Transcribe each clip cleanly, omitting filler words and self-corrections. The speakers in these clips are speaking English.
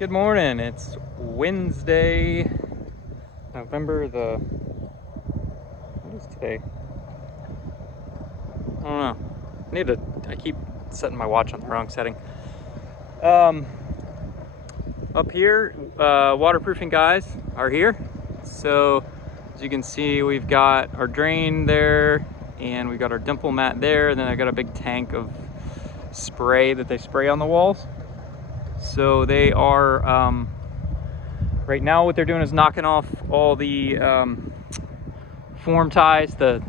Good morning. It's Wednesday, November what is today? I don't know. I keep setting my watch on the wrong setting. Up here, waterproofing guys are here. So as you can see, we've got our drain there and we got our dimple mat there. And then I got a big tank of spray that they spray on the walls. So they are, right now what they're doing is knocking off all the form ties, the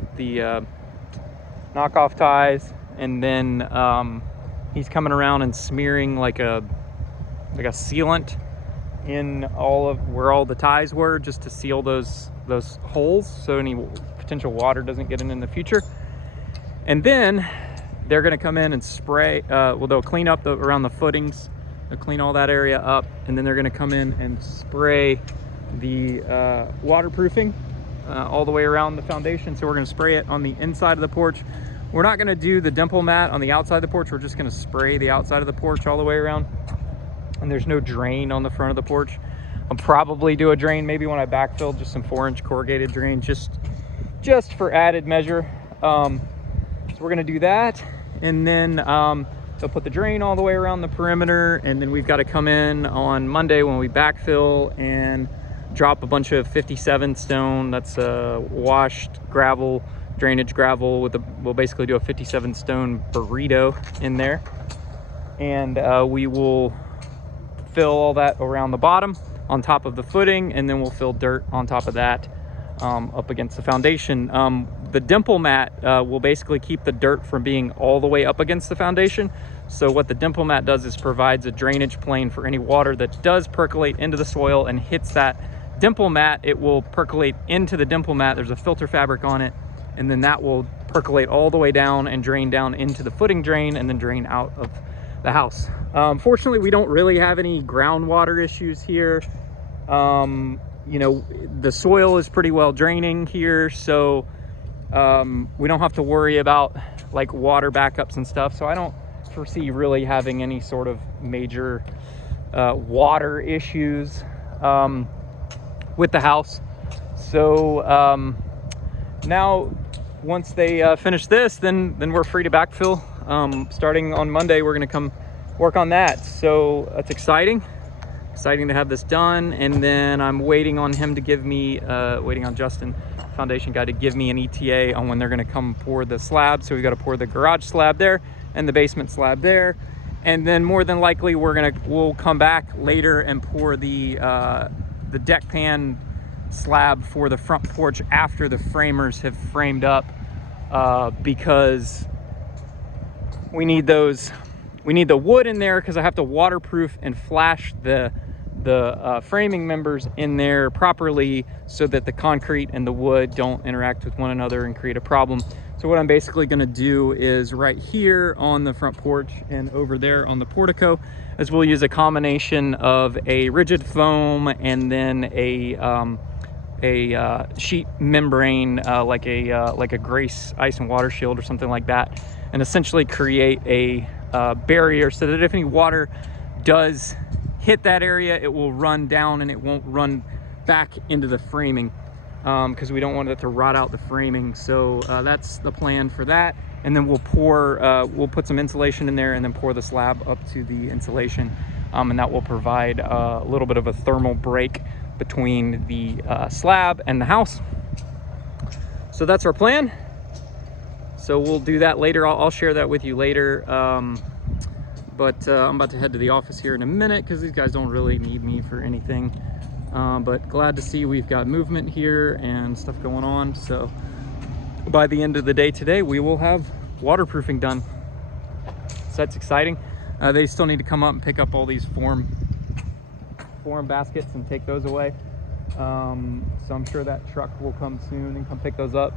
knockoff ties, and then he's coming around and smearing like a sealant in all of where all the ties were, just to seal those holes so any potential water doesn't get in the future. And then they're going to come in and spray, they'll clean up around the footings. They'll clean all that area up, and then they're going to come in and spray the waterproofing all the way around the foundation. So we're going to spray it on the inside of the porch. We're not going to do the dimple mat on the outside of the porch. We're just going to spray the outside of the porch all the way around. And there's no drain on the front of the porch. I'll probably do a drain maybe when I backfill, just some 4-inch corrugated drain, just for added measure. So we're going to do that, and then they'll put the drain all the way around the perimeter, and then we've got to come in on Monday when we backfill and drop a bunch of 57 stone. That's washed gravel, drainage gravel. We'll basically do a 57 stone burrito in there, and we will fill all that around the bottom on top of the footing, and then we'll fill dirt on top of that up against the foundation. The dimple mat will basically keep the dirt from being all the way up against the foundation. So what the dimple mat does is provides a drainage plane for any water that does percolate into the soil and hits that dimple mat. It will percolate into the dimple mat. There's a filter fabric on it, and then that will percolate all the way down and drain down into the footing drain and then drain out of the house. Fortunately, we don't really have any groundwater issues here. You know, the soil is pretty well draining here, so we don't have to worry about like water backups and stuff. So I don't foresee really having any sort of major water issues with the house. So now once they finish this, then we're free to backfill. Starting on Monday, we're going to come work on that. So that's exciting to have this done. And then I'm waiting on him to give me, waiting on Justin, foundation guy, to give me an ETA on when they're going to come pour the slab. So we got to pour the garage slab there and the basement slab there, and then more than likely we'll come back later and pour the deck pan slab for the front porch after the framers have framed up, because we need the wood in there, because I have to waterproof and flash the framing members in there properly so that the concrete and the wood don't interact with one another and create a problem. So what I'm basically going to do is right here on the front porch and over there on the portico, is we'll use a combination of a rigid foam and then a sheet membrane, like a Grace ice and water shield or something like that, and essentially create a barrier so that if any water does hit that area, it will run down and it won't run back into the framing, because we don't want it to rot out the framing. So that's the plan for that. And then we'll put some insulation in there and then pour the slab up to the insulation, and that will provide a little bit of a thermal break between the slab and the house. So that's our plan. So we'll do that later. I'll share that with you later. But I'm about to head to the office here in a minute, because these guys don't really need me for anything. But glad to see we've got movement here and stuff going on. So by the end of the day today, we will have waterproofing done. So that's exciting. They still need to come up and pick up all these form baskets and take those away. So I'm sure that truck will come soon and come pick those up.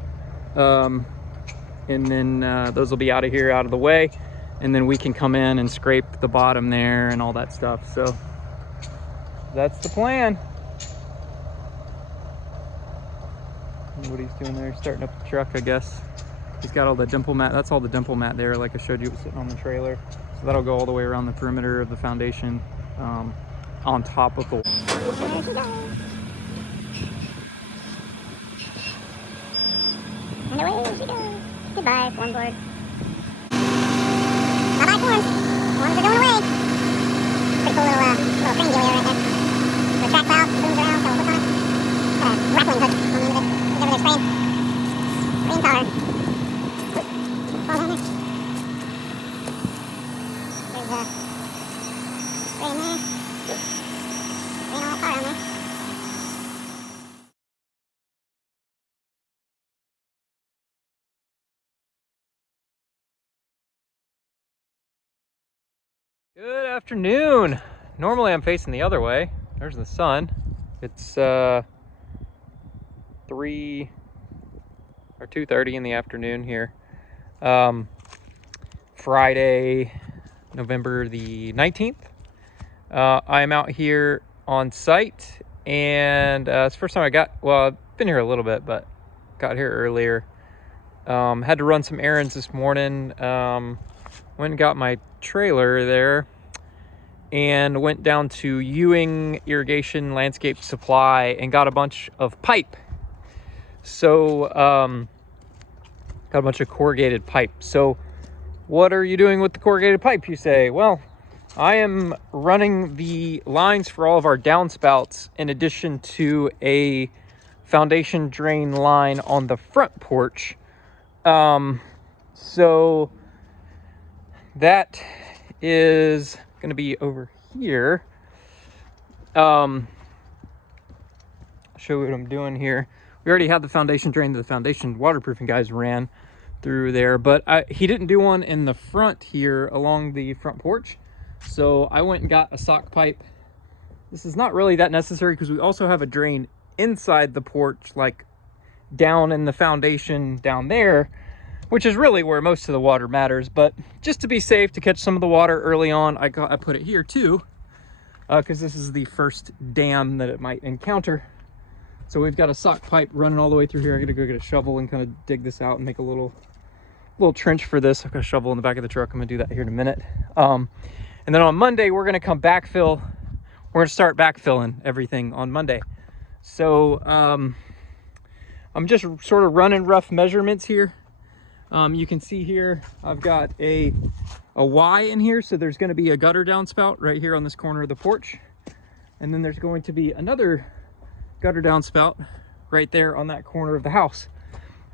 And then those will be out of here, out of the way. And then we can come in and scrape the bottom there and all that stuff. So that's the plan. What he's doing there, starting up the truck, I guess. He's got all the dimple mat. That's all the dimple mat there, like I showed you, it was sitting on the trailer. So that'll go all the way around the perimeter of the foundation. on top of the... There she goes. And away she goes. Goodbye, form board. Bye-bye, forms. Forms are going away. Pretty cool little crane deal right there. The track plow zooms around, so we'll hook on it. Got a grappling hook on the end of it. He's over there spraying. Spraying tar. Fall down there. There's spraying there. Spraying all that tar on there. Good afternoon. Normally I'm facing the other way. There's the sun. It's 3 or 2:30 in the afternoon here. Friday, November the 19th. I'm out here on site, and it's the first time I've been here a little bit, but got here earlier. Had to run some errands this morning. Went and got my trailer there and went down to Ewing Irrigation Landscape Supply and got a bunch of pipe. So got a bunch of corrugated pipe. So what are you doing with the corrugated pipe, you say? Well, I am running the lines for all of our downspouts in addition to a foundation drain line on the front porch. So that is going to be over here. Show you what I'm doing here. We already had the foundation drain that the foundation waterproofing guys ran through there, but he didn't do one in the front here along the front porch. So I went and got a sock pipe. This is not really that necessary because we also have a drain inside the porch, like down in the foundation down there, which is really where most of the water matters. But just to be safe, to catch some of the water early on, I put it here too, because this is the first dam that it might encounter. So we've got a sock pipe running all the way through here. I'm gonna go get a shovel and kind of dig this out and make a little trench for this. I've got a shovel in the back of the truck. I'm gonna do that here in a minute. And then on Monday, we're gonna come backfill. We're gonna start backfilling everything on Monday. So I'm just sort of running rough measurements here. You can see here, I've got a Y in here. So there's gonna be a gutter downspout right here on this corner of the porch. And then there's going to be another gutter downspout right there on that corner of the house.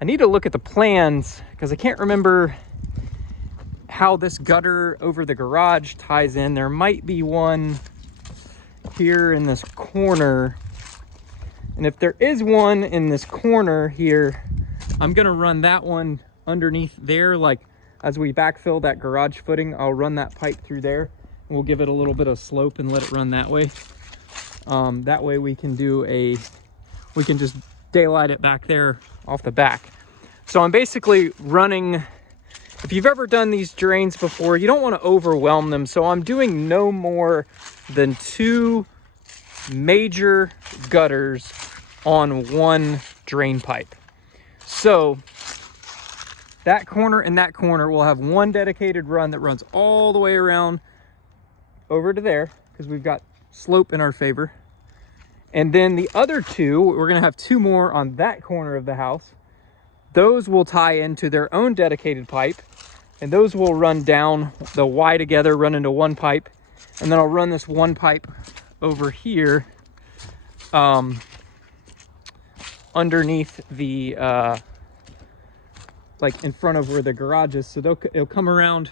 I need to look at the plans because I can't remember how this gutter over the garage ties in. There might be one here in this corner. And if there is one in this corner here, I'm gonna run that one underneath there. Like as we backfill that garage footing, I'll run that pipe through there and we'll give it a little bit of slope and let it run that way. That way we can just daylight it back there off the back. So I'm basically running, if you've ever done these drains before, you don't want to overwhelm them. So I'm doing no more than 2 major gutters on one drain pipe. So that corner and that corner will have one dedicated run that runs all the way around over to there because we've got slope in our favor. And then the other 2, we're gonna have 2 more on that corner of the house. Those will tie into their own dedicated pipe, and those will run down the Y together, run into one pipe. And then I'll run this one pipe over here underneath the, like in front of where the garage is. So it'll come around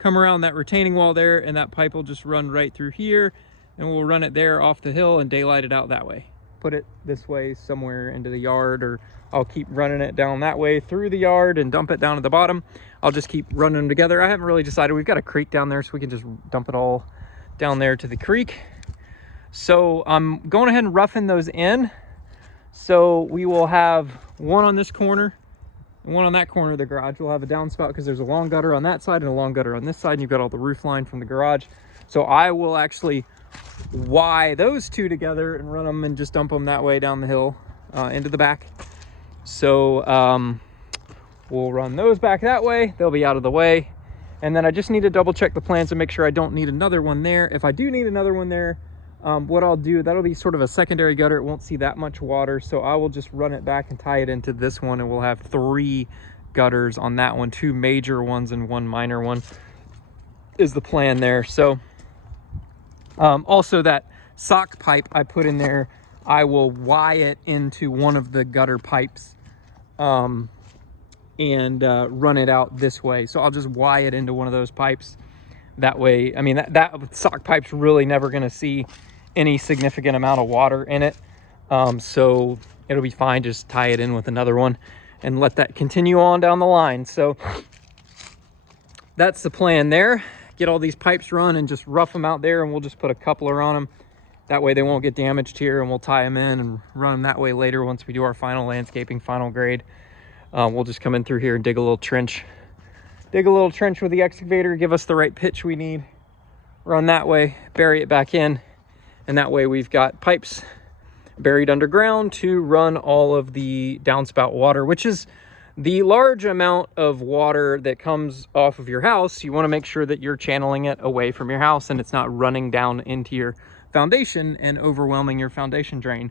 that retaining wall there, and that pipe will just run right through here. And we'll run it there off the hill and daylight it out that way. Put it this way somewhere into the yard, or I'll keep running it down that way through the yard and dump it down at the bottom. I'll just keep running them together. I haven't really decided. We've got a creek down there, so we can just dump it all down there to the creek. So I'm going ahead and roughing those in. So we will have one on this corner and one on that corner of the garage. We'll have a downspout because there's a long gutter on that side and a long gutter on this side, and you've got all the roof line from the garage. So I will actually Y those 2 together and run them and just dump them that way down the hill into the back. So we'll run those back that way. They'll be out of the way. And then I just need to double check the plans and make sure I don't need another one there. If I do need another one there, what I'll do, that'll be sort of a secondary gutter. It won't see that much water, so I will just run it back and tie it into this one, and we'll have 3 gutters on that one, 2 major ones and 1 minor one is the plan there. So also that sock pipe I put in there, I will Y it into one of the gutter pipes and run it out this way. So I'll just Y it into one of those pipes. That way, I mean, that sock pipe's really never going to see any significant amount of water in it. So it'll be fine. Just tie it in with another one and let that continue on down the line. So that's the plan there. Get all these pipes run and just rough them out there, and we'll just put a coupler on them. That way they won't get damaged here, and we'll tie them in and run them that way later once we do our final landscaping, final grade. We'll just come in through here and dig a little trench. Dig a little trench with the excavator, give us the right pitch we need. Run that way, bury it back in, and that way we've got pipes buried underground to run all of the downspout water, which is the large amount of water that comes off of your house. You want to make sure that you're channeling it away from your house and it's not running down into your foundation and overwhelming your foundation drain.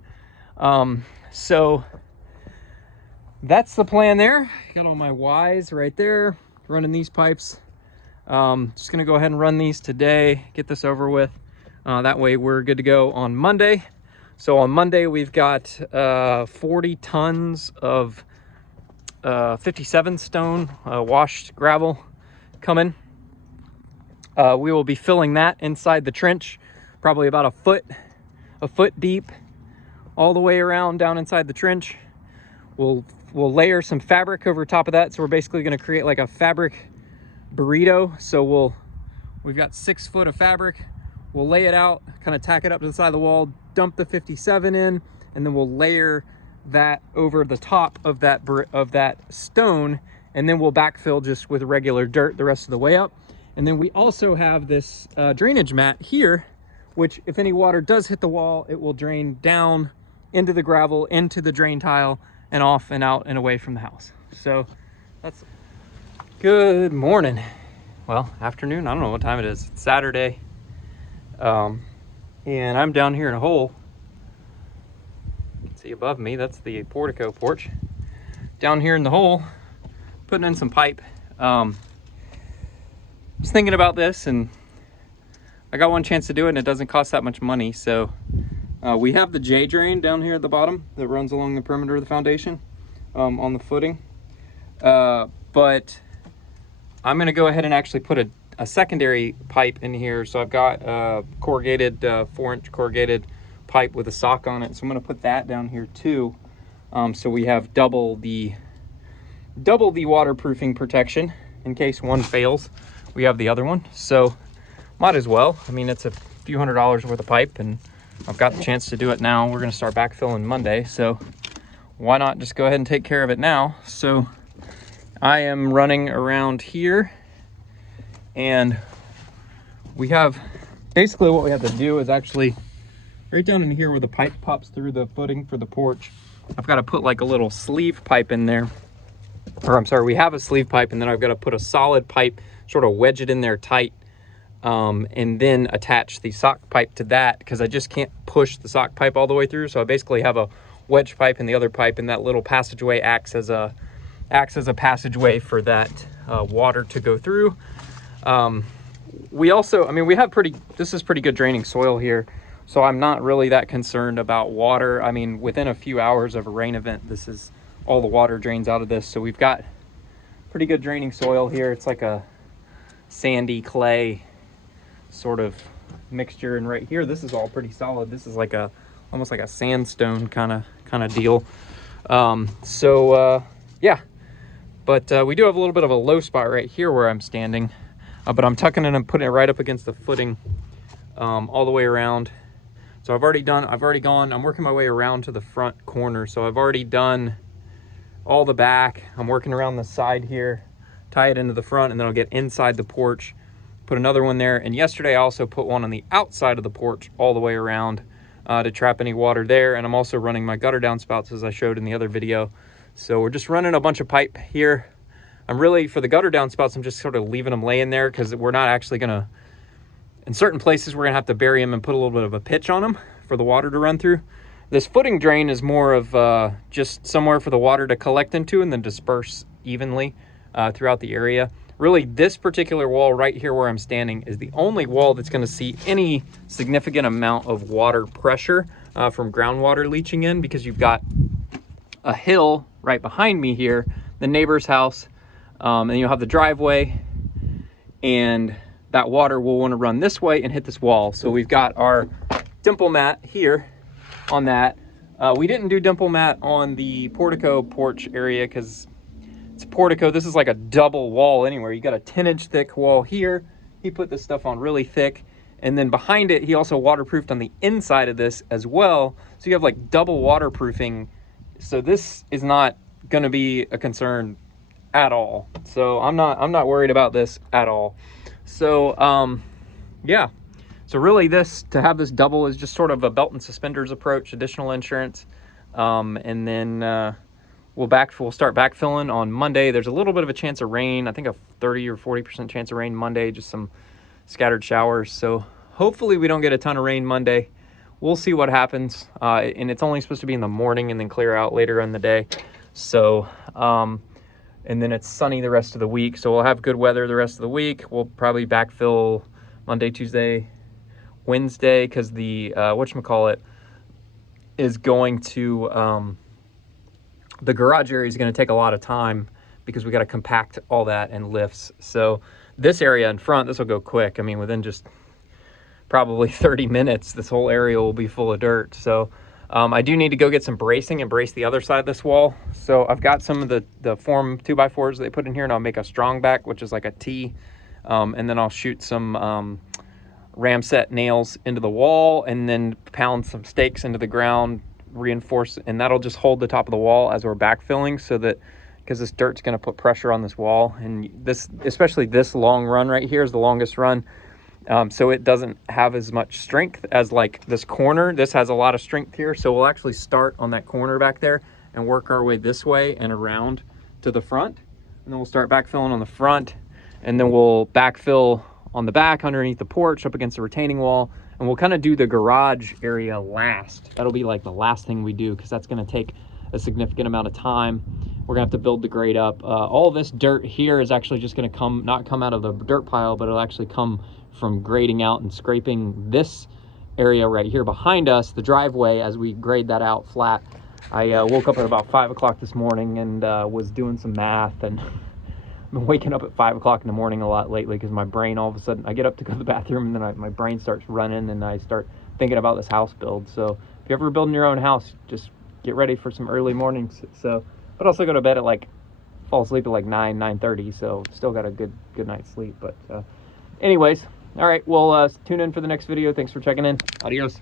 So that's the plan there. Got all my Ys right there, running these pipes. Just gonna go ahead and run these today, get this over with. That way we're good to go on Monday. So on Monday we've got 40 tons of 57 stone washed gravel coming. We will be filling that inside the trench, probably about a foot deep, all the way around down inside the trench. We'll layer some fabric over top of that. So we're basically going to create like a fabric burrito. So we've got 6 foot of fabric. We'll lay it out, kind of tack it up to the side of the wall, dump the 57 in, and then we'll layer that over the top of that stone, and then we'll backfill just with regular dirt the rest of the way up. And then we also have this drainage mat here, which if any water does hit the wall, it will drain down into the gravel, into the drain tile, and off and out and away from the house. So that's good morning. Well, afternoon, I don't know what time it is. It's Saturday. And I'm down here in a hole. You can see above me, that's the portico porch. Down here in the hole, putting in some pipe. I was thinking about this, and I got one chance to do it, and it doesn't cost that much money. So we have the J drain down here at the bottom that runs along the perimeter of the foundation on the footing. But I'm gonna go ahead and actually put a secondary pipe in here. So I've got corrugated 4-inch corrugated pipe with a sock on it. So I'm gonna put that down here too. So we have double the waterproofing protection in case one fails. We have the other one, so might as well. I mean, it's a few $100s worth of pipe, and I've got the chance to do it now. We're gonna start backfilling Monday, so why not just go ahead and take care of it now? So I am running around here, and we have, basically what we have to do is actually right down in here where the pipe pops through the footing for the porch, I've got to put like a little sleeve pipe in there. Or I'm sorry, we have a sleeve pipe, and then I've got to put a solid pipe, sort of wedge it in there tight, and then attach the sock pipe to that, because I just can't push the sock pipe all the way through. So I basically have a wedge pipe in the other pipe, and that little passageway acts as a passageway for that water to go through. We also, I mean, this is pretty good draining soil here, so I'm not really that concerned about water. I mean, within a few hours of a rain event, all the water drains out of this. So we've got pretty good draining soil here. It's like a sandy clay sort of mixture, and right here, this is all pretty solid. This is like almost like a sandstone kind of deal. Yeah, but we do have a little bit of a low spot right here where I'm standing, but I'm tucking it and putting it right up against the footing all the way around. So I'm working my way around to the front corner. So I've already done all the back. I'm working around the side here, tie it into the front, and then I'll get inside the porch, put another one there. And yesterday I also put one on the outside of the porch all the way around to trap any water there. And I'm also running my gutter downspouts as I showed in the other video. So we're just running a bunch of pipe here. For the gutter downspouts, I'm just sort of leaving them laying there, because we're not actually gonna In certain places, we're gonna have to bury them and put a little bit of a pitch on them for the water to run through. This footing drain is more of just somewhere for the water to collect into and then disperse evenly throughout the area. Really, this particular wall right here where I'm standing is the only wall that's gonna see any significant amount of water pressure from groundwater leaching in, because you've got a hill right behind me here, the neighbor's house, and you'll have the driveway, and that water will want to run this way and hit this wall. So we've got our dimple mat here on that. We didn't do dimple mat on the portico porch area because it's a portico. This is like a double wall anywhere. You got a 10-inch thick wall here. He put this stuff on really thick. And then behind it, he also waterproofed on the inside of this as well. So you have like double waterproofing. So this is not going to be a concern at all. So I'm not worried about this at all. So yeah, so really to have this double is just sort of a belt and suspenders approach, additional insurance. And then we'll start backfilling on Monday. There's a little bit of a chance of rain. I think a 30 or 40% chance of rain Monday, just some scattered showers. So hopefully we don't get a ton of rain Monday. We'll see what happens. And it's only supposed to be in the morning and then clear out later in the day. So and then it's sunny the rest of the week, so we'll have good weather the rest of the week. We'll probably backfill Monday, Tuesday, Wednesday, because the whatchamacallit is going to the garage area is going to take a lot of time because we got to compact all that and lifts. So this area in front, this will go quick. I mean, within just probably 30 minutes, this whole area will be full of dirt. So I do need to go get some bracing and brace the other side of this wall. So I've got some of the form 2x4s they put in here, and I'll make a strong back, which is like a T. And then I'll shoot some ram set nails into the wall and then pound some stakes into the ground, reinforce, and that'll just hold the top of the wall as we're backfilling, so that, because this dirt's going to put pressure on this wall. And this, especially this long run right here, is the longest run. So it doesn't have as much strength as like this corner. This has a lot of strength here. So we'll actually start on that corner back there and work our way this way and around to the front. And then we'll start backfilling on the front, and then we'll backfill on the back underneath the porch up against the retaining wall. And we'll kind of do the garage area last. That'll be like the last thing we do, because that's going to take a significant amount of time. We're gonna have to build the grate up. All this dirt here is actually just gonna not come out of the dirt pile, but it'll actually come from grading out and scraping this area right here behind us, the driveway, as we grade that out flat. I woke up at about 5 o'clock this morning and was doing some math, and I've been waking up at 5 o'clock in the morning a lot lately because my brain, all of a sudden, I get up to go to the bathroom and then my brain starts running and I start thinking about this house build. So if you're ever building your own house, just get ready for some early mornings. So, but also go to bed at fall asleep at 9:30. So still got a good night's sleep. But anyways, all right, well, tune in for the next video. Thanks for checking in. Adios.